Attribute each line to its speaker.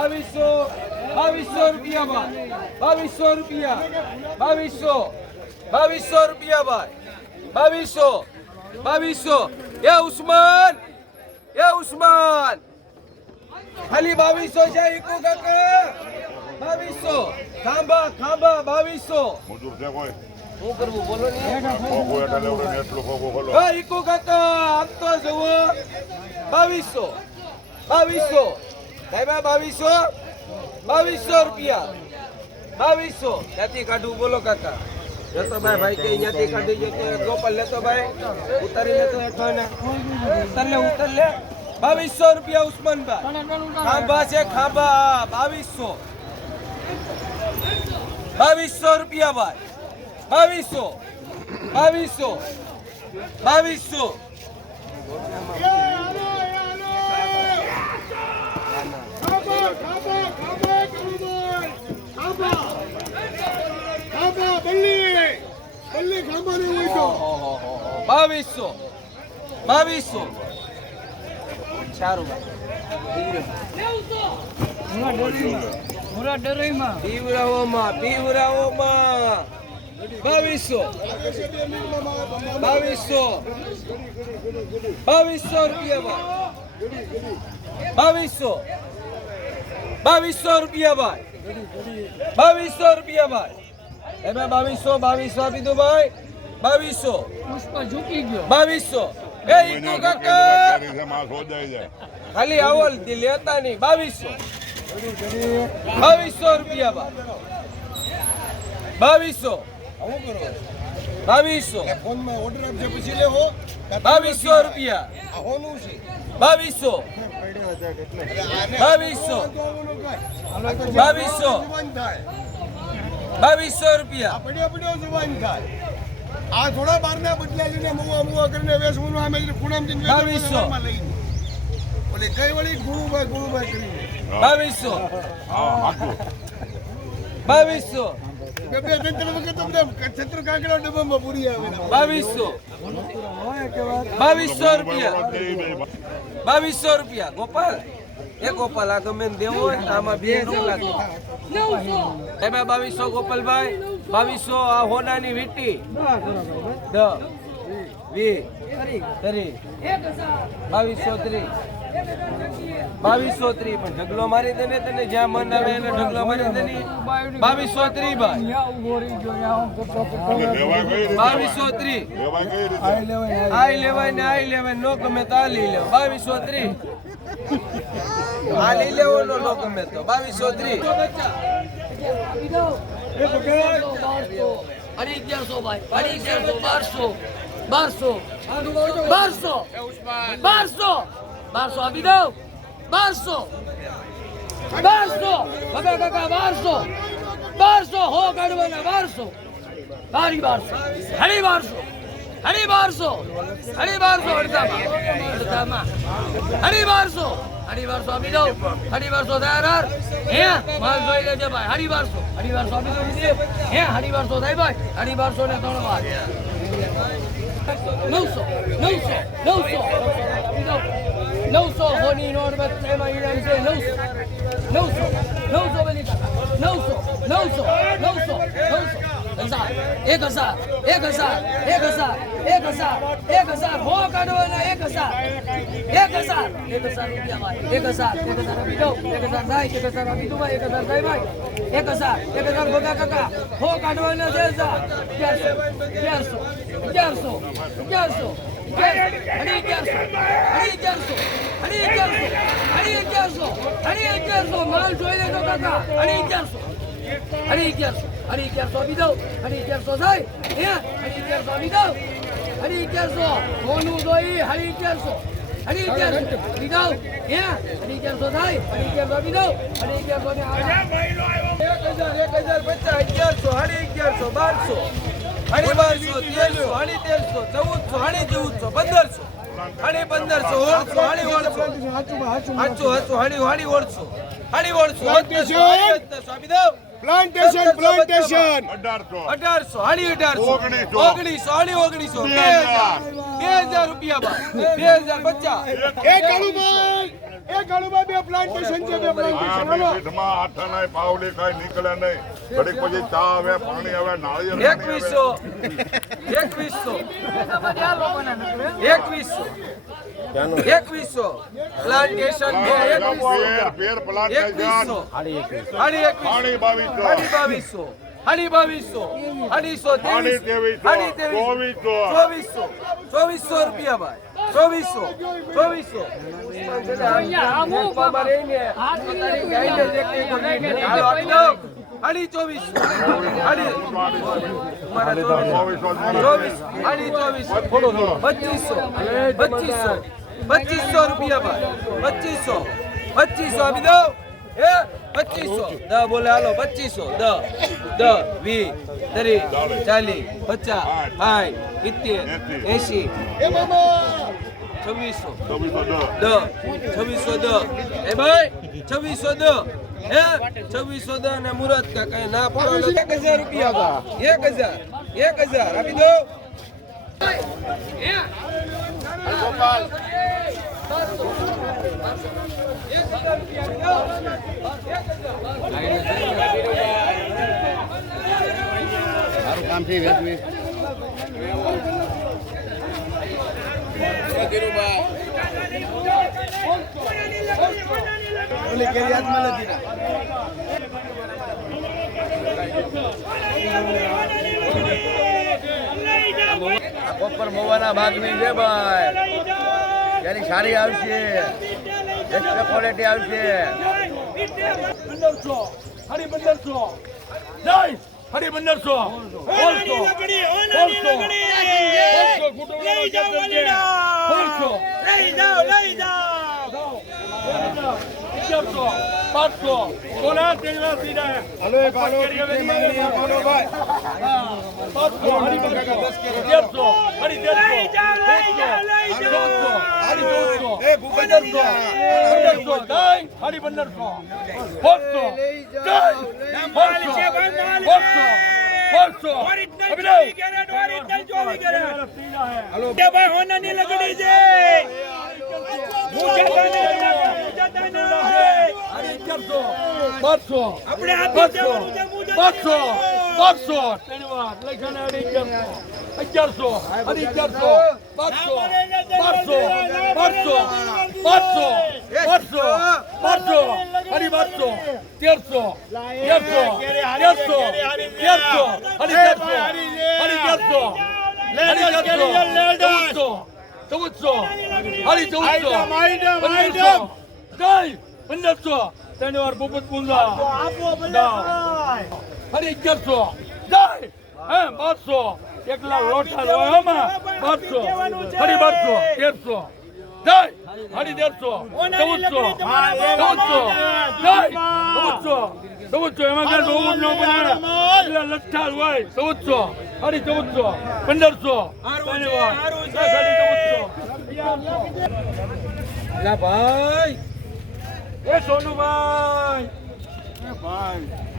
Speaker 1: બાવીસો બાવીસો રૂપિયા ભાઈ બાવીસો રૂપિયા બાવીસો બાવીસો રૂપિયા ભાઈ બાવીસો બાવીસો. એ ઉસ્માન એ ઉસ્માન. ખાલી બાવીસો છે ઈકુ કાકા. બાવીસો. ખાંભા ખાંભા બાવીસો.
Speaker 2: મજૂર છે કોઈ?
Speaker 1: શું કરવું બોલો ને.
Speaker 2: એટલે
Speaker 1: હા કાકા આમ તો જુઓ. બાવીસો બાવીસો. સાહેબ બાવીસો? બાવીસો રૂપિયા. બાવીસો. ત્યાંથી કાઢવું બોલો કાકા. લેતો ભાઈ ભાઈ કે અહીંયાથી કાઢી કે ગોપાલ લેતો ભાઈ ઉતારી લેતો હેઠો ને ઉતર લે ઉતર લે. બાવીસો રૂપિયા ઉસ્માનભાઈ. ખાંભા છે ખાંભા. બાવીસો. બાવીસો રૂપિયા ભાઈ. બાવીસો. બાવીસો. બાવીસો. બાવીસો. બાવીસો. સારું પીવરાઓમાં પીવરાઓમાં બાવીસો. બાવીસો. બાવીસો રૂપિયા ભાઈ. બાવીસો. બાવીસો રૂપિયા ભાઈ. બાવીસો રૂપિયા ભાઈ. એમાં બાવીસો બાવીસો આપી દો ભાઈ. બાવીસો. બાવીસો. એ ઈકો કાકા. ખાલી આવલ લેતા નહીં. બાવીસો. બાવીસો રૂપિયા બા બાવીસો. બાવીસો.
Speaker 3: ફોનમાં ઓર્ડર આપજે પછી લેવો
Speaker 1: બાવીસો રૂપિયા.
Speaker 3: આ હોનું છે.
Speaker 1: બાવીસો. બાવીસો. બાવીસો.
Speaker 3: જુવાન થાય.
Speaker 1: બાવીસો રૂપિયા.
Speaker 3: આ થોડા બારના બદલા લઈને મુવા મુવા કરીને વેસવું આમે ખૂણામથી
Speaker 1: બાવીસો.
Speaker 3: લઈ ઓલે કઈ વળી ગુરુભાઈ ગુરુભાઈ કરીને.
Speaker 1: બાવીસો.
Speaker 2: હા
Speaker 1: બાવીસો.
Speaker 3: બે બે ત્રણ ત્રણ વખત તમને છત્ર કાકડા ડબ્બામાં પૂરી આવે.
Speaker 1: બાવીસો. બાવીસો રૂપિયા. બાવીસો રૂપિયા. ગોપાલ એ ગોપાલ આ ગમે દેવો હોય આમાં બે નો લાગે. એમાં બાવીસો ગોપાલભાઈ બાવીસો આ હોનાની વીટી. દ વી ત્રી બાવીસો ત્રી બાવીસો ત્રી પણ ઢગલો મારી દે ને તને જ્યાં મન આવે એને ઢગલો મારી દે ને. બાવીસો ત્રી ભાઈ. બાવીસો ત્રી
Speaker 2: લેવાય
Speaker 1: આઈ લેવાય ને આઈ લેવાય નો ગમે તો આ લઈ લેવ બાવીસો ત્રી આ લઈ લેવાનો નો ગમે તો. બાવીસો ત્રી
Speaker 4: અઢી અગિયારસો ભાઈ. અગિયારસો, બારસો. બારસો. બારસો. બારસો. બારસો આપી દઉં. બારસો. બારસો. હવે કાકા બારસો. બારસો હો કાઢવાના, બારસો. બારી બારસો. હરી બારસો. હરી બારસો. હરી બારસો અડધામાં. અડધામાં. હરી બારસો. હરી બારસો આપી દઉં હરી બારસો તૈયાર હે, માલ જોઈ લેજે ભાઈ. હરી બારસો હરી બારસો આપી દઉં હે, હરિવાર થાય ભાઈ. હરી બારસો ને ત્રણ વાર. નવસો નવસો નવસો. નવસો હોની નોટ એમાં ઈનામ છે. નવસો નવસો નવસો નવસો નવસો નવસો. હજાર એક હજાર એક હજાર એક હજાર એક હજાર એક હજાર હો કાઢવાના એક હજાર એક હજાર એક હજાર રૂપિયા એક હજાર એક હજાર આપી દઉં એક હજાર થાય એક હજાર આપી દઉં એક હજાર થાય ભાઈ એક હજાર એક હજાર ભગા કાકા હો કાઢવાના છે હજાર અગિયારસો અગિયારસો અગિયારસો માલ જોઈ લેજો કાકા અઢી અગિયારસો અઢી અગિયારસો અઢી અગિયારસો આપી દઉં અઢી અગિયારસો થાય હે અઢી અગિયારસો આપી દઉં અઢી અગિયારસો સોનું જોઈ અઢી અગિયારસો અઢી અગિયારસો આપી દઉં હે અઢી અગિયારસો થાય અઢી અગિયારસો આપી દઉં અને અગિયારસો ને
Speaker 1: એક હજાર એક હજાર પચાસ અગિયારસો સાડી અગિયારસો બારસો સાડી બારસો તેરસો સાડી તેરસો ચૌદસો સાડી ચૌદસો પંદરસો હાડી પંદરસો ઓળસો હાડી ઓળસો હાચું હાચું હાડી હાડી ઓળસો હાડી ઓળસો આપી દઉં
Speaker 3: પ્લાન્ટેશન પ્લાન્ટેશન
Speaker 2: અઢારસો.
Speaker 1: અઢારસો હાડી અઢારસો.
Speaker 2: ઓગણીસો.
Speaker 1: ઓગણીસો હાડી ઓગણીસો.
Speaker 2: બે
Speaker 1: બે હજાર. બે હજાર રૂપિયા ભાઈ બે હજાર પચાસ.
Speaker 3: એ કાળુભાઈ એ કાળુભાઈ બે પ્લાન્ટેશન છે બે પ્લાન્ટેશન
Speaker 2: આ
Speaker 3: હાલો.
Speaker 2: મીઠમાં આઠાના પાવલી કાંઈ નીકળે નહીં. ઘડીક પછી ચા આવે પાણી આવે નાળિયેર પાણી
Speaker 1: એકવીસો. એકવીસો. એકવીસો. એકવીસો. પ્લાન્ટેશન બે
Speaker 2: આવે
Speaker 1: એકવીસો
Speaker 2: પેર પેર પ્લાન્ટેશન
Speaker 1: એકવીસો. હાડી એકવીસો.
Speaker 2: પાણી બાવીસો.
Speaker 1: હાડી બાવીસો. હાડી બાવીસો. હાડીસો
Speaker 2: હાડી
Speaker 1: ત્રેવીસ.
Speaker 2: ત્રેવીસો,
Speaker 1: હાડી ત્રેવીસો
Speaker 2: ચોવીસો.
Speaker 1: ચોવીસો. ચોવીસો રૂપિયા ભાઈ. ચોવીસો ચોવીસો. અઢી ચોવીસ. હાડી ચોવીસો,
Speaker 2: અઢી
Speaker 1: ચોવીસ, પચીસો પચીસો પચીસો રૂપિયા ભાઈ. પચીસો પચીસો આપી દો એ પચીસો. દ બોલે, હાલો, પચીસો. દ દ, વી, ત્રીસ, ચાલીસ, પચાસ, સાઠ, સિત્તેર એસી છવ્વીસો. દ. છવ્વીસો દ. એ ભાઈ છવ્વીસો દ. હે? છવ્વીસો દ ને મુરત કા કઈ ના પડો એક હજાર રૂપિયા બા. એક હજાર. એક હજાર. આપી દો.
Speaker 3: હાથમાં નથી ના
Speaker 5: કોપર મોવાના ભાગની છે ભાઈ તેની સારી આવશે એક્સ્ટ્રા ક્વોલિટી આવશે
Speaker 6: હરી પંદરસો જય હરી પંદરસો Polko! Lej dał, lej dał! Siemko, patko, kolanty na sile! Ale balo, balo, baj! Patko, hari
Speaker 3: patko, siemko, hari siemko! Lej dał, lej
Speaker 6: dał, lej dał! Hari dutko, bandarko, bandarko, daj,
Speaker 3: hari bandarko!
Speaker 6: Patko, daj, patko, patko! 500 original ચોવી carat original ચોવી carat
Speaker 3: હાલો
Speaker 6: કે ભાઈ હોનાની લગડી છે આપણે બસો બસો અગિયારસો અગિયારસો બસો પાંચસો તેરસો તેરસો તેરસો તેરસો હરી તેરસો હરી તેરસો હરી તેરસો ચૌદસો હરી ચૌદસો પંદરસો જય પંદરસો ત્રણ વાર ભૂપત પુંજા હરી અગિયારસો જય હે બારસો. એકલા લોટા લોહામાં બારસો. હરી બારસો તેરસો. જય. હરી તેરસો ચૌદસો. ચૌદસો. ચૌદસો. ચૌદસો. એમાં કઈ બહુ ન બને એટલે હોય. ચૌદસો. હરી ચૌદસો. પંદરસો. ધન્યવાદ. હરી ચૌદસો.
Speaker 1: ભાઈ.
Speaker 6: એ સોનુભાઈ. ભાઈ.